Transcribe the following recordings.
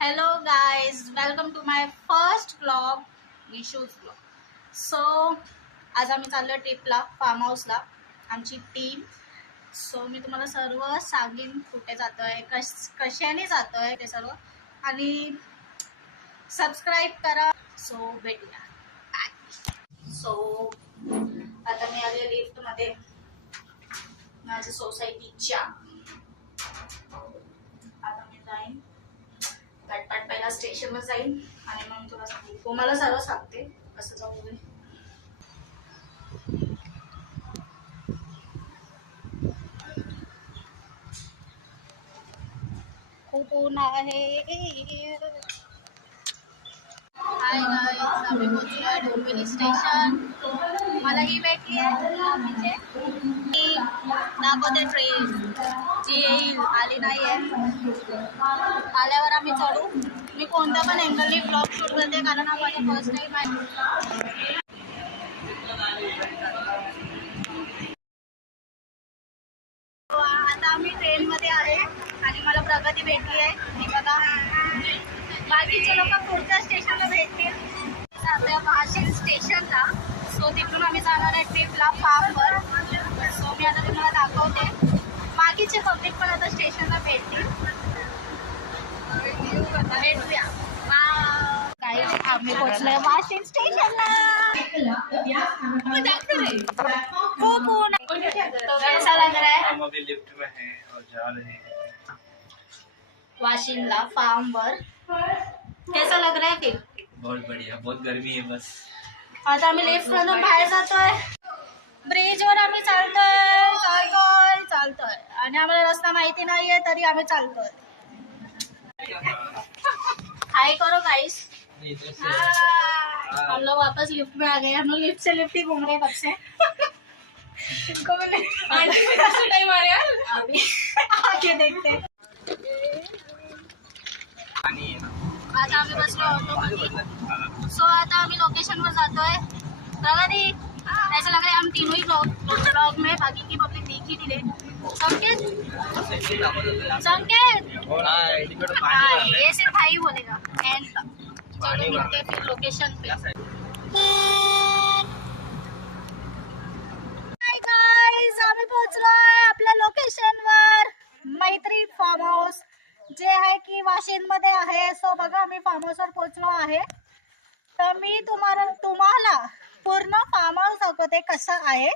Hello guys, welcome to my first vlog, Nishu's vlog. So आज आम्ही चाललो ट्रिपला, फार्म हाऊसला, आमची टीम. सो मी तुम्हाला सर्व सांगेन कुठे जातोय, कशाने जातोय ते सर्व, आणि सबस्क्राईब करा. सो भेटूया. सो आता मी आले लिफ्टमध्ये माझ्या सोसायटीच्या. आता मी जाईन पटपट पहिला स्टेशनवर जाईन आणि मग तुला सांगते, तुम्हाला सर्व सांगते कसं जाऊ वगैरे. खूप ऊन आहे. हाय गाईज, आम्ही पोहोचलोय डोंबिवली स्टेशन. मला ही भेटली आहे म्हणजे मी दाखवते ट्रेन जी येईल, आली नाही आहे. आल्यावर आम्ही चढू. मी कोणत्या पण अँगलनी ब्लॉग शूट करते कारण हा माझा फर्स्ट टाइम आहे. आता आम्ही ट्रेनमध्ये आहे आणि मला प्रगती भेटली आहे. ती बघा, बाकीचे लोक पुढच्या स्टेशनला भेटतील आपल्या वाशिम स्टेशनला. सो तिथून आम्ही जाणार आहे ट्रिपला फार्मवर. सो मी आता तुम्हाला दाखवते. बाकीचे पब्लिक पण आता स्टेशनला भेटतील. भेटूया. काही आम्ही पोहोचलोय वाशिम स्टेशनला. खूप ऊन आहे. तो कैसा लग रहा है? हम अभी लिफ्ट में हैं और जा रहे हैं वाशिमला फार्मवर. कैसा लग रहा है फिर? बहुत बढ़िया, बहुत गर्मी है बस. आता आम्ही लिफ्ट मधून बाहेर जातोय. ब्रिजवर आम्ही चालतोय आणि आम्हाला रस्ता माहिती नाहीये तरी आम्ही चालतोय. हाय करो गाइस. हम लोग वापस लिफ्ट में आ गए. हम लोग लिफ्ट से लिफ्ट ही घूम रहे कब से. इनको भी टाइम आ रहा है. अभी आगे देखते. आता आम्ही बसलो ऑटोमध्ये. सो आता आम्ही लोकेशनवर जातोय. प्रगती, ऐसा लग रहा है हम तीनों ही ब्लॉग में, बाकी की पब्लिक देख ही नहीं रहे. संकेत ये सिर्फ भाई बोलेगा. एंड चलो मिलते हैं फिर लोकेशन पे. हाय गाइस, आम्ही पोहोचलोय आपल्या लोकेशनवर. मैत्री फार्म हाऊस जे आहे की वाशिम मध्ये आहे. सो बघा, आम्ही फार्म हाऊसवर पोहोचलो आहे. तर मी तुम्हाला पूर्ण फार्म हाऊस दाखवते कसं आहे.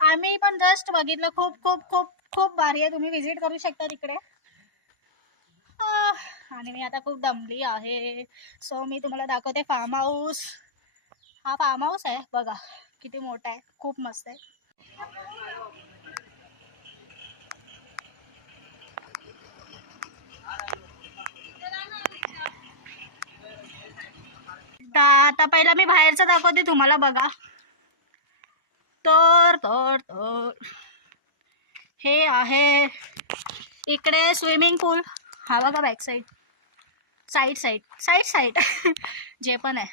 आम्ही पण जस्ट बघितलं. खूप खूप खूप खूप भारी आहे. तुम्ही विजिट करू शकता तिकडे. आणि मी आता खूप दमली आहे. सो मी तुम्हाला दाखवते फार्म हाऊस. हा फार्म हाऊस आहे बघा, किती मोठा आहे, खूप मस्त आहे. आता पहिला मी बाहेरचं दाखवते तुम्हाला बघा. तर हे आहे इकडे स्विमिंग पूल. हा बघा बॅक साईड जे पण आहे.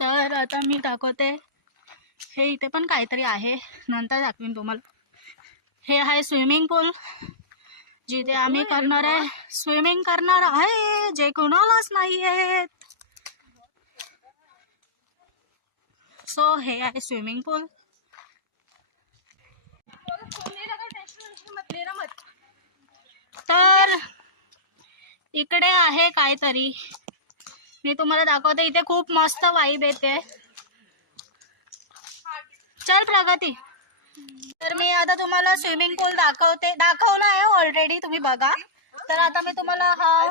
तर आता मी दाखवते. हे इथे पण काहीतरी आहे, नंतर दाखवीन तुम्हाला. हे आहे स्विमिंग पूल जिथे आम्ही स्विमिंग करणार आहे, जे कोणालाच नाही आहेत. सो हे आहे स्विमिंग पूल. तर इकडे आहे काहीतरी, मी तुम्हाला दाखवते. इथे खूप मस्त वाईब येते. चल प्रगती. तर मी आता तुम्हाला स्विमिंग पूल दाखवला आहे ऑलरेडी, तुम्ही बघा. तर आता मी तुम्हाला हा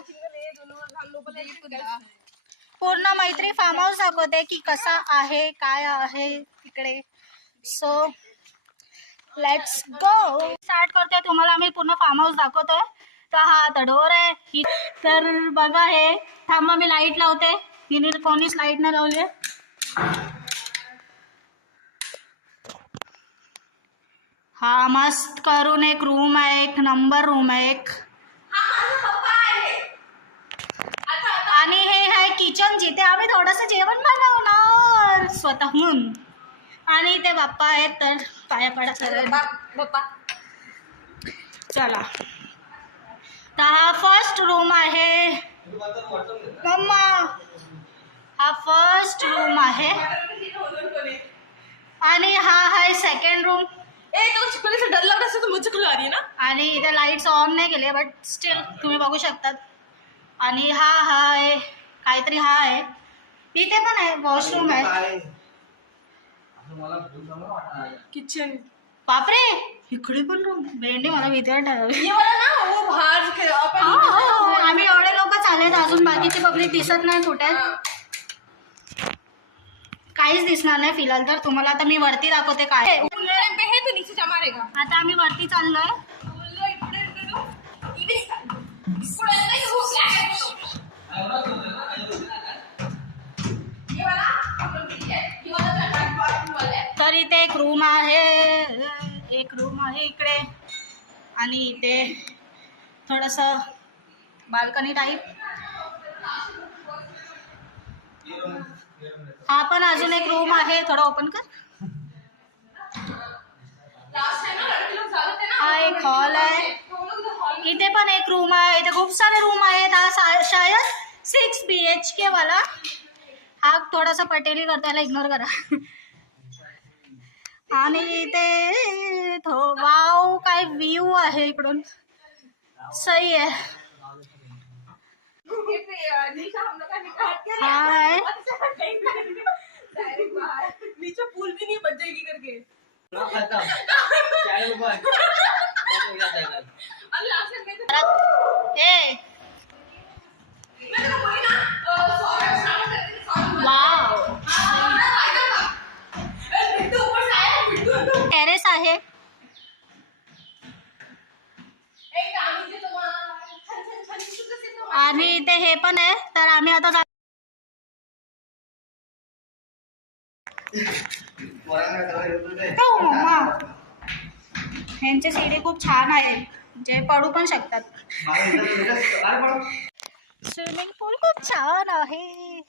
पूर्ण मैत्री फार्म हाऊस दाखवते की कसा आहे, काय आहे इकडे. So let's go. स्टार्ट करते. तुम्हाला आम्ही पूर्ण फार्म हाऊस दाखवतोय. तर हा आता डोर आहे. तर बघा, हे थांबा मी लाईट लावते. हिने कोणीच लाईट नाही लावले. हा मस्त करून एक रूम आहे, एक नंबर रूम आहे एक. आणि हे आहे किचन जिथे आम्ही थोडंसं जेवण बनवणार स्वतःहून. आणि ते बाप्पा आहेत, तर पाया पडा सर बाप्पा. चला, तर हा फर्स्ट मम्मा हा फर्स्ट रूम आहे आणि हा आहे सेकंड रूम. डर लग रहा है तो मुझे क्यों आ रही है ना. आणि इथे लाईट्स ऑन नाही केले बट स्टील तुम्ही बघू शकतात. आणि हा आहे काहीतरी, हा आहे इथे पण आहे वॉशरूम आहे. किचन. बापरे इकडे पण रूम. भेंडी मला भीती वाटत. ये वाला ना वो बाहर आम्ही एवढे लोक चालेल, अजून बाकीची पब्लिक दिसत नाही कुठे. काहीच दिसणार नाही फिलहाल तर. तुम्हाला आता मी वरती दाखवते काय. पे है तो नीचे जा मारेगा. आता आम्ही वरती चाललोय. तर इथे एक रूम आहे इकडे आणि इथे थोडस बाल्कनी टाईप. हा पण अजून एक रूम आहे. थोडं ओपन कर. हा एक हॉल आहे. इथे पण एक रूम आहे. इथे खूप सारे रूम आहेत. हा शायद 6 BHK वाला. हा थोडासा पटेली करतो, याला इग्नोर करा. आणि इथे वाव काय व्ह्यू आहे इकडून. सही आहे. हाय नीचे पूल भी नहीं बच जाएगी करके. ए वाव टेरेस आहे. आणि इथे हे पण आहे. तर आम्ही आता ह्यांचे सीडी खूप छान आहे, जे पडू पण शकतात. स्विमिंग पूल खूप छान आहे.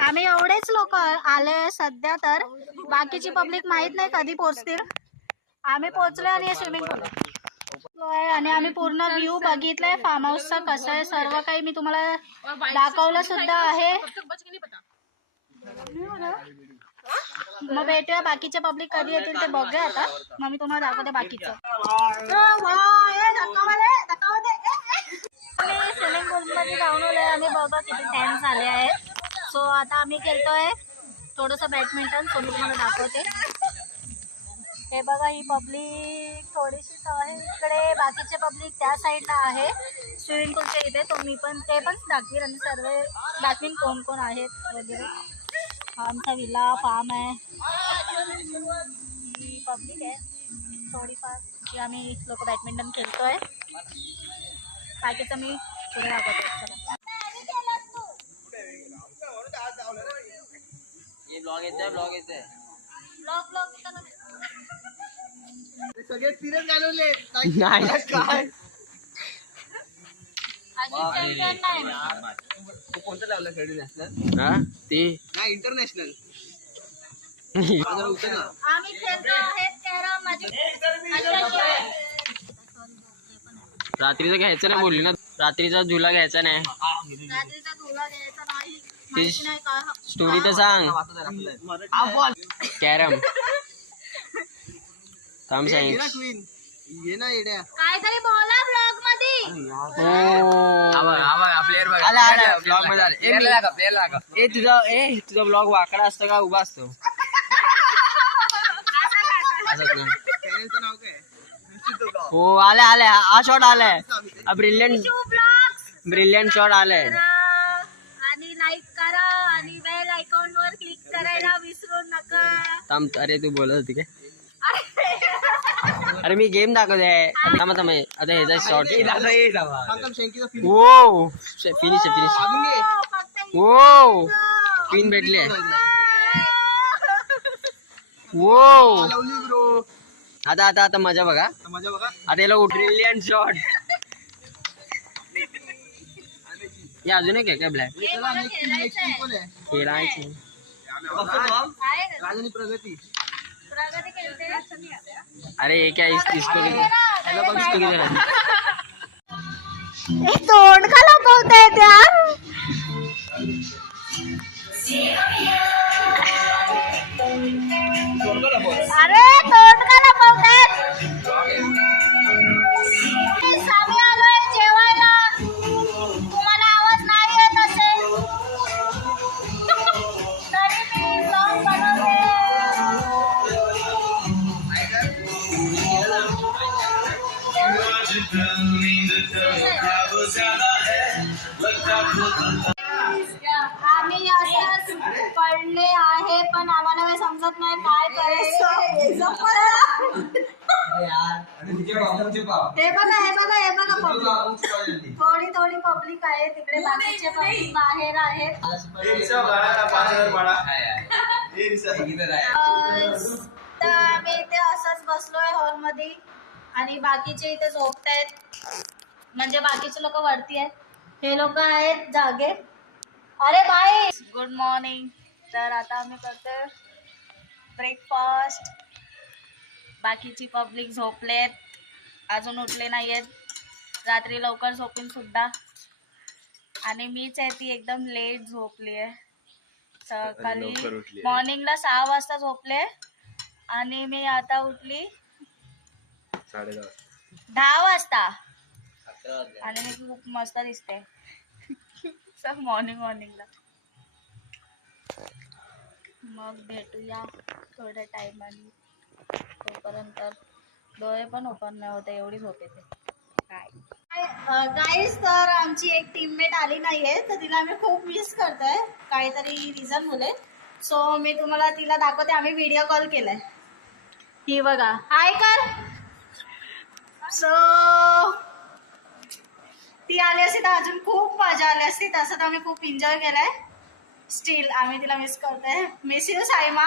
आम्ही एवढेच लोक आले सध्या, तर बाकीची पब्लिक माहित नाही कधी पोहोचतील. आम्ही पोहोचलोय आणि स्विमिंग पूल आहे आणि आम्ही पूर्ण व्ह्यू बघितलाय फार्म हाऊसचा कसं आहे. सर्व काही मी तुम्हाला दाखवलं सुद्धा आहे. मग भेटूया. बाकीचे पब्लिक कधी येतील ते बघूया आता. मग मी तुम्हाला दाखवते बाकीचं. आम्ही स्विमिंग पूल मध्ये जाऊन आलोय. आम्ही बघा किती फॅन्स आले आहेत. सो आता आम्ही खेळतोय थोडंसं बॅडमिंटन. सो मी तुम्हाला दाखवते. हे बघा ही पब्लिक थोडीशीच आहे इकडे. बाकीचे पब्लिक त्या साईडला आहे स्विमिंग पूलच्या इथे. तो मी पण ते पण दाखवीन आणि सर्व दाखवीन कोण कोण आहेत वगैरे. आमचा विला फार्म आहे. ही पब्लिक आहे थोडीफार की आम्ही लोक बॅडमिंटन खेळतोय. बाकीचं मी पुढे दाखवते. चला. ब्लॉग येते. सगळे तिरच घालवले काय कोणतं लावलं खेळू नॅशनल? हा ते नाही इंटरनॅशनल. आम्ही खेळतो आहे कॅरम. रात्रीचं घ्यायचं नाही बोलली ना. रात्रीचा झुला घ्यायचा नाही. रात्रीचा धुला घ्यायचा नाही. माहिती नाही का स्टोरी तर सांग. कॅरम काम सांग. क्वीन ये ना येड्या. काहीतरी बोला ब्लॉग मध्ये. तुझा ब्लॉग वाकडा असतो का उभा असतो? चॅनलचं नाव काय? हो आलाय हा शॉट आलाय. ब्रिलियंट शॉट आलाय. आणि लाईक करा आणि बेल आयकॉन वर क्लिक करायला विसरू नका. अरे तू बोलत होती काय? अरे मी गेम दाखवते. आता ह्याचा शॉट. हो फिनिश हो पिन भेटले. हो ब्रो. आता मजा बघा. मजा बघा. आता याला ब्रिलियंट शॉट. हे अजून एक आहे काय ब्लॅक खेळायचे. राजनी प्रगती. अरे ये क्या इसको किती झाला? तोंड का लपवताय त्या अरे तोंड का लपवतात आम्ही आलोय जेवायला तुम्हाला आवाज नाही येत असेल तरी मी vlog बनवते आम्ही असंच पडले आहे पण आम्हाला काही समजत नाही काय करायचं हे बघा पब्लिक थोडी पब्लिक आहे तिकडे बाकीचे पब्लिक बाहेर आहेत तर आम्ही इथे असंच बसलोय हॉल मध्ये आणि बाकीचे इथे झोपतायत म्हणजे बाकीचे लोक वरती आहेत हे लोक आहेत जागे अरे बाय गुड मॉर्निंग तर आता आम्ही करतोय ब्रेकफास्ट बाकीची पब्लिक झोपलेत अजून उठले नाही आहेत रात्री लवकर झोपून सुद्धा आणि मीच आहे ती एकदम लेट झोपली आहे सकाळी मॉर्निंगला 6 वाजता झोपले आणि मी आता उठली 10 वाजता आणि मी खूप मस्त दिसते सब मॉर्निंगला मग भेटूया थोड्या टाइमाने तोपर्यंत डोळे पण ओपन नाही होते एवढी झोप येते काय गाईज तर आमची एक टीममेट आली नाहीये तर तिला आम्ही खूप मिस करतोय काहीतरी रिझन मुले सो मी तुम्हाला तिला दाखवते आम्ही व्हिडिओ कॉल केलाय ही बघा हाय कर सो ती आली असती तर अजून खूप मजा आली असती तसं तर आम्ही खूप एन्जॉय केलाय स्टील आम्ही तिला मिस करतोय मिस यू सायमा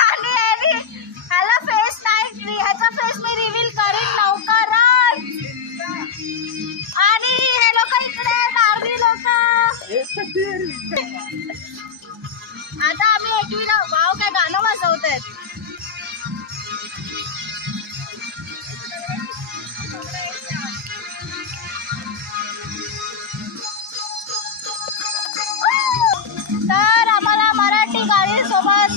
आणि ह्याला फेस नाही ह्याचा फेस मी रिव्हील करीन लवकरच आणि हे लोक इकडे नारळी लोक आता आम्ही एकवीला वाव काय गाणं वाजवत आहेत तर आम्हाला मराठी गाणी सोबत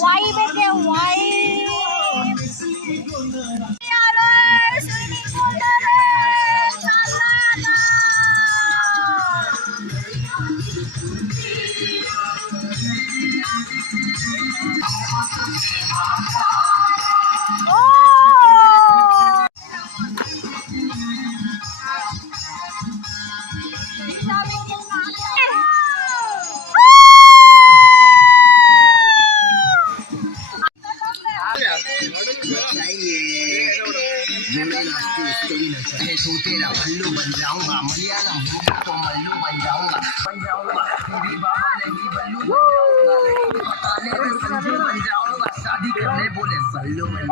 वाईब येते वाईब तो तेरा भल्लू बन जाऊंगा मलयालम होगा तो मल्लू बन जाऊंगा तेरी बाबा नहीं बल्लू बन जाऊंगा शादी करने बोले बल्लू बन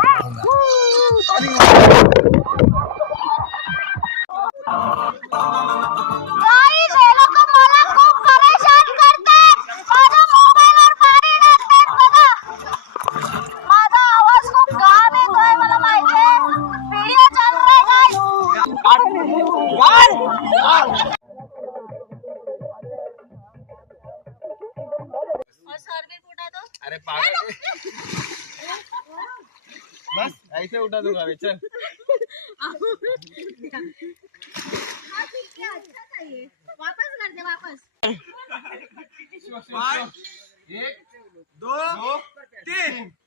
अरे पागल बस ऐसे उठा दूंगा चल वापस कर दे वापस 1 2 3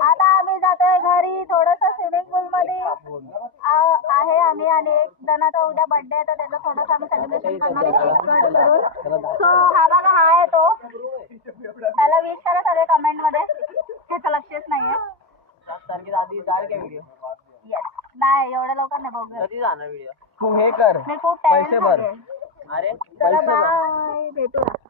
आता आम्ही जातोय घरी थोडस स्विमिंग पूल मध्ये आहे आम्ही आणि एक जणाचा उद्या बर्थडे आहे तर त्याचं थोडंसं आम्ही सेलिब्रेशन करणार आहे केक कट करून. सो हा बघा हा आहे तो. त्याला विश करा सगळे कमेंट मध्ये. त्याचं लक्षच नाहीये. आधी जाड काय व्हिडिओ येस नाही एवढ्या लवकर नाही बघूया. कधी जाणार व्हिडिओ तू हे कर मी खूप टाइम पैसे भर. अरे चला बाय भेटूया.